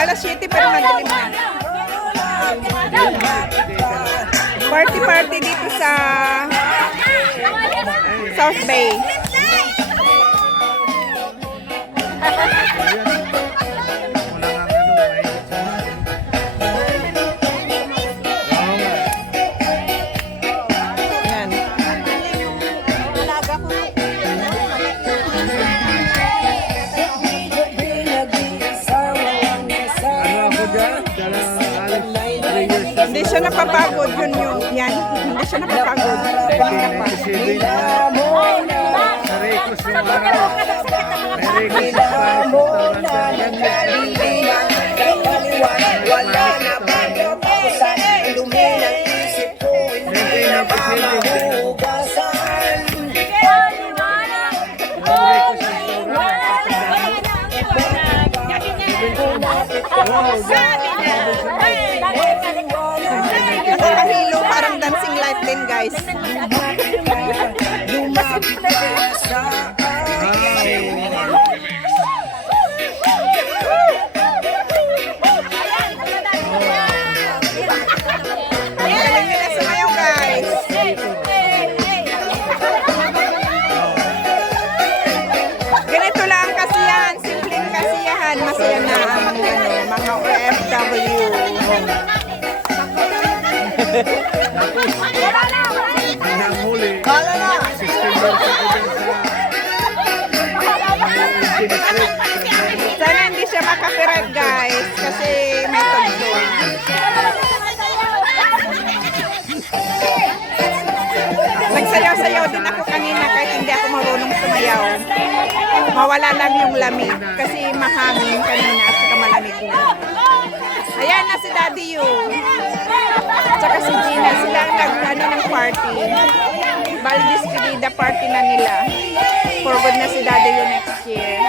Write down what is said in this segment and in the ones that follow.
alas 7 pero madilim na. Party dito sa South Bay. Hindi siya napapagod yun yung yan. Hindi siya napapagod. Nakahilo, parang dancing light din, guys. Ganito lang kasiyahan, simpleng kasiyahan, masaya na ang mga OFW. Kala na! Sana hindi siya makapirat, guys, kasi may tugtog. Nagsayaw-sayaw din ako kanina kahit hindi ako marunong sumayaw. Mawala lang yung lamig kasi mahangin kanina at saka malamig na. Ayan na si Daddy Yu. Tsaka si Gina, sila nag-ano ng party. Bali despedida party na nila. For good na si Daddy Yu next year.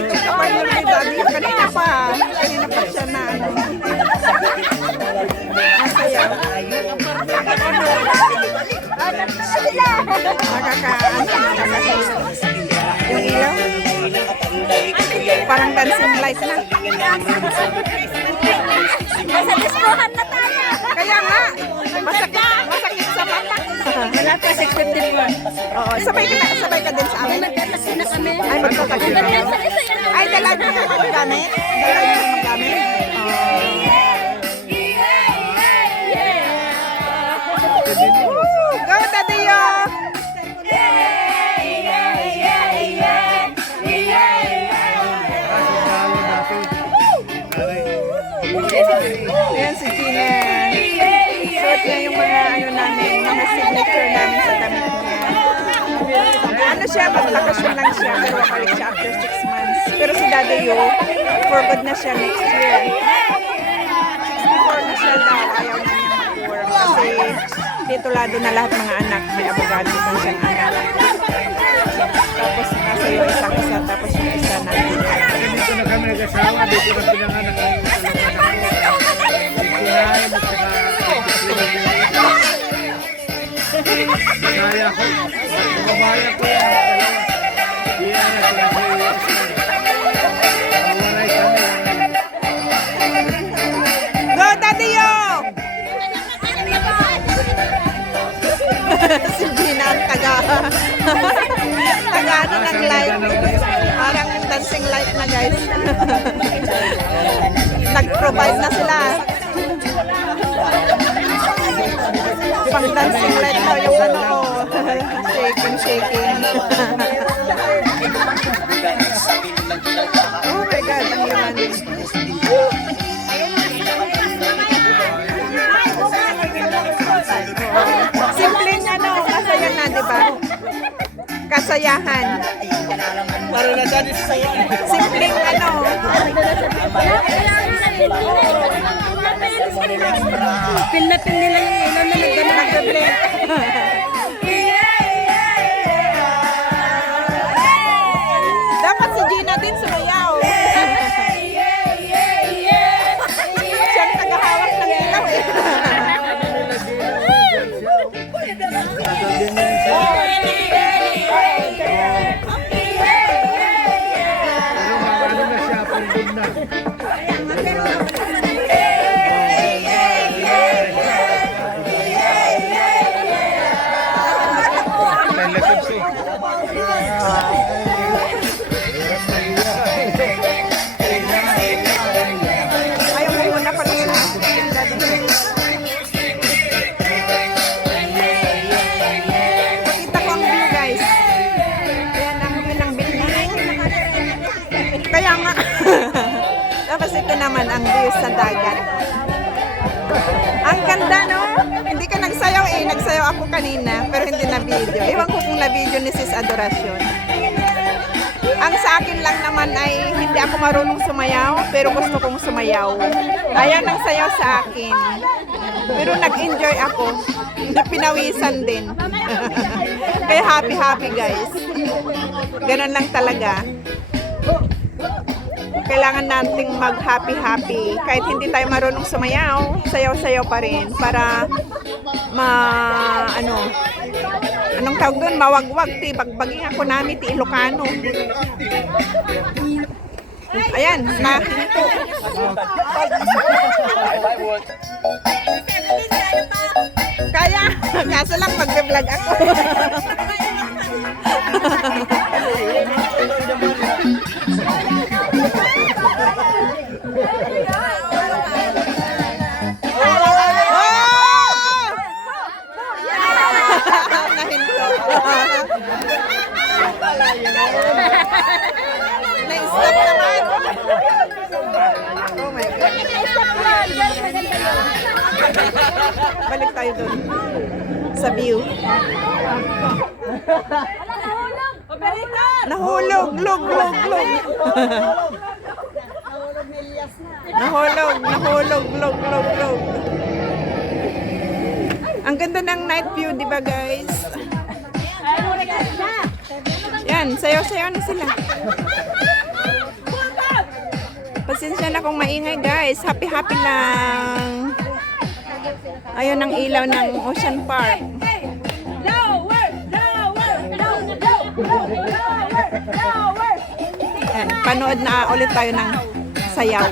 Kapag yung may Daddy Yu, kanina pa siya na ano. Masaya. Yung ilaw. Parang dancing light na. Nasa discohan na tayo. Kaya nga, masakit sa mata. Wala pa 651. Oo, sabay ka din sa amin. Magkatasin na kami. Ay, magkakasya na. Ay, dala niyo yung magamit? Dala niyo yung magamit? Woo! Go, Daddy Yu! Ayan si Gina. Suot niya yung mga ano namin, mga signature namin sa damit niya. Ano siya, magbakasyon lang siya, pero balik siya after 6 months. Pero si Daddy Yu, for good na siya next year. 64 na siya daw, ayaw na niya mag-work. Kasi titulado na lahat mga anak, may abogado pa siyang anak. Tapos nasa iyo isang isa, tapos yung isa na. Dito na kami nag-asawa, dito na pinanganak ang Kaya ko, kababayan ko yan. Go, Daddy Yu! Si Gina ang taga ano ng light. Parang dancing light na, guys. Nag-provide na sila. Pang dancing light daw yung ano ko. Shaking. Oh my God, ang yaman. Simpleng ano, masaya na, di ba? Kasayahan. Para na dyan sa Simpleng ano. Pil na pil nila yung ilaw na nagdala. dito sa dagat. Ang ganda, no? Hindi ka nagsayaw eh. Nagsayaw ako kanina, pero hindi na video. Ewan ko kung na video ni Sis Adoracion. Ang sa akin lang naman ay hindi ako marunong sumayaw, pero gusto kong sumayaw. Ayan ang sayaw sa akin. Pero nag-enjoy ako. Pinawisan din. Kaya happy guys. Ganon lang talaga. Kailangan nating mag-happy. Kahit hindi tayo marunong sumayaw, sayaw-sayaw pa rin para anong tawag doon? Mawagwag, ti bagbaging ako namin, ti Ilocano. Ayan, nahinto. Kaya, kaso lang magbe-vlog ako. Nahinto. Na-stop naman. Oh my God. Balik tayo dun. Sa view. Nahulog. Log. Nahulog. Ang ganda ng night view, di ba guys? Yan, sayaw-sayaw na sila. Pasensya na kung maingay guys. Happy lang. Ayun ang ilaw ng Ocean Park. Yan, panood na ulit tayo ng sayaw.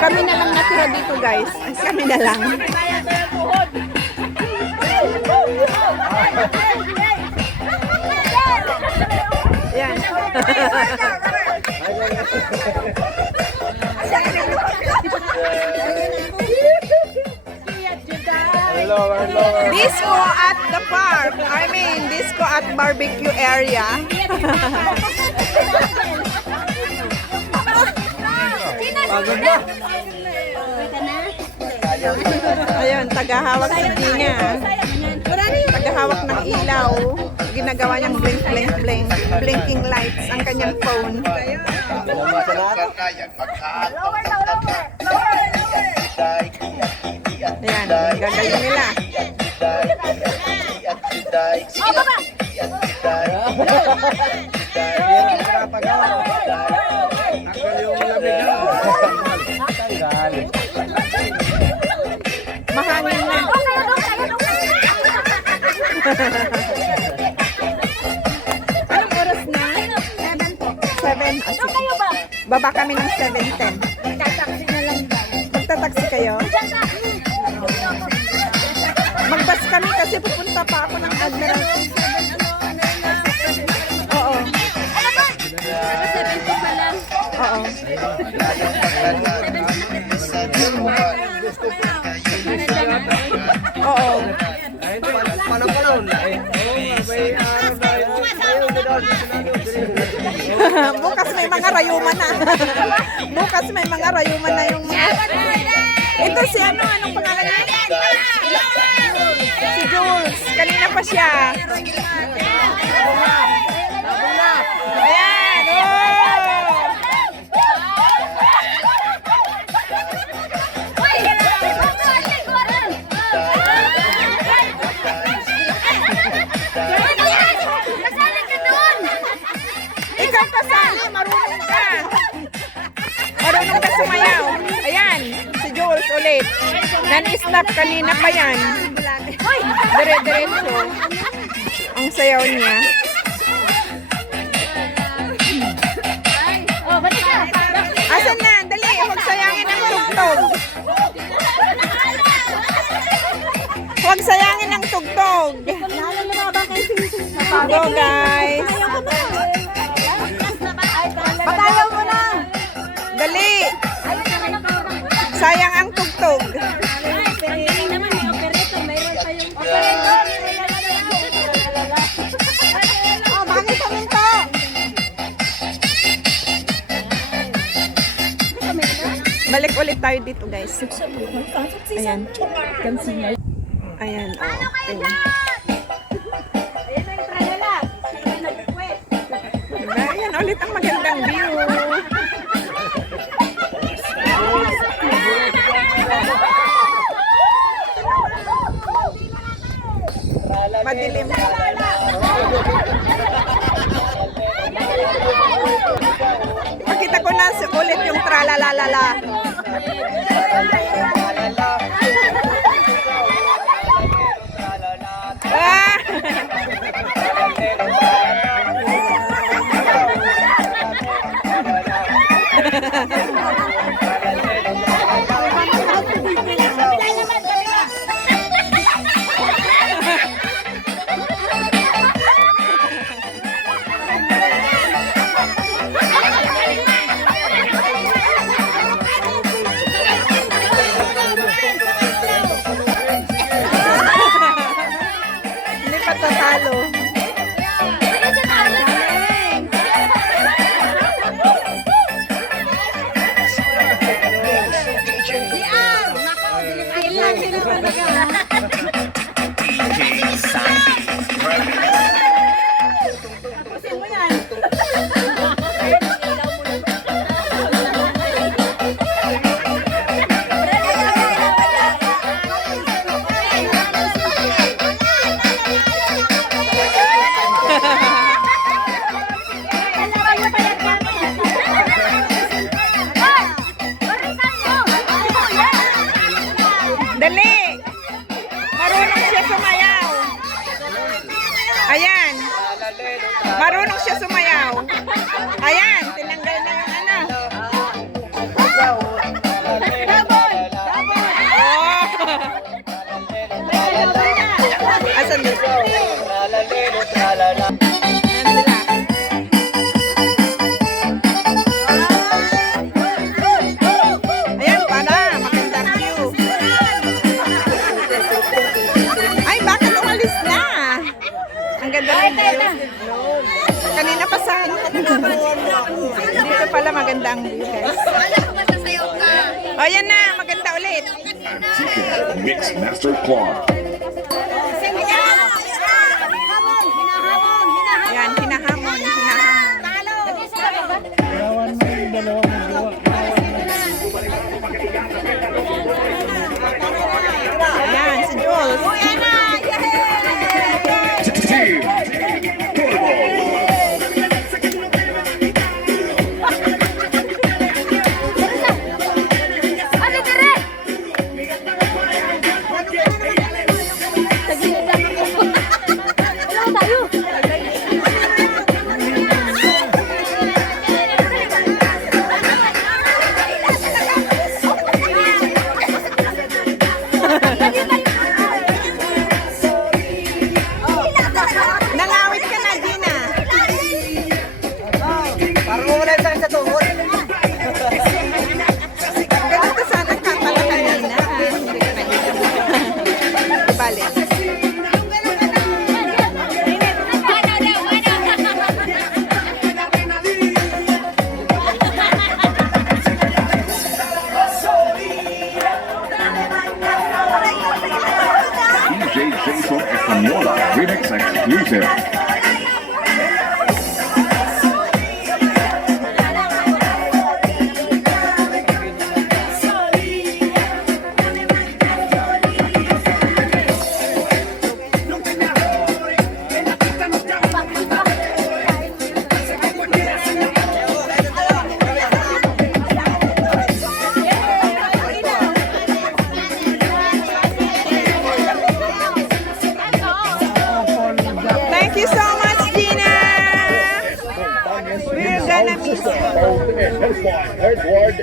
Kami na lang natira dito guys. Kami na lang. Yan. Disco at the park. I mean, disco at barbecue area. Ayun, tagahawak si Gina. Tagahawak ng ilaw. Ginagawa niyang blinking lights ang kanyang phone. Ayan, gagaling nila. Mahangin na. Anong oras na? 7. Baba kami ng 7:10. Magta-taxi na lang ba? Magta-taxi kayo? Mag-bus kami kasi pupunta pa ako ng Admiralty. Oo. Oo. Oo. Bukas may mga rayuman na. Bukas may mga rayuman na yung mga... Ito si anong pangalan niya? Si Jules. Kanina pa siya. Ayan. Ikaw kasali. Marunong ka. Marunong ka sumayaw. Ayan. Si Jules ulit. Nan-stop kanina pa yan. Dire-diretso. Ang sayaw niya. Asan na? Dali. Huwag sayangin ang tugtog. Huwag sayangin ang tugtog. Go guys. Patayaw mo na! Dali. Sayang ang tugtog. Oh, bakit kami to? Balik ulit tayo dito, guys. Ayan. Ayan, oh. Diba? Ayan ulit ang magandang view. Madilim. Makita ko na ulit yung tralalalala. Ah! Hindi pa tatalo. Dali! Marunong siya sumayaw. Ayan. Marunong siya sumayaw. Ayan, tinanggal na yung ano. Oh. Asan dito? Ayan sila. Ayan, para magandang view. Ay, bakit umalis na? Ang ganda ng view. Kanina pa sana. Dito pala maganda ang view, guys. O, yan na. Maganda ulit. Mix Master Claw. Yan, hinahamon. Yawan mo yung dalawang magawa. Ayan, si Jules. Team Turbo. Nangawit ka na, Gina. Parang wala tayo sa tuhod. Ganito sana kakala kanina. Hindi ka na balik. DJ Jason Española. Remix exclusive. Thank you so much, Gina. We're gonna miss you.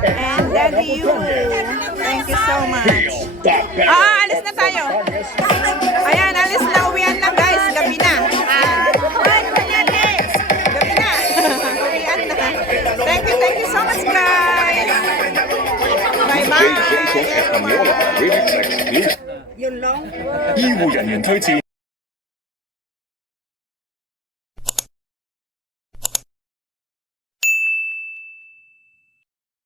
And Daddy you. Thank you so much. Ah, alis na tayo. Ayan, alis na. Uwian na, guys. Gabi na. Gabi na. Uwian na. Thank you so much, guys. Bye-bye. DJ Jason Española. Remix exclusive. 義務人員推薦。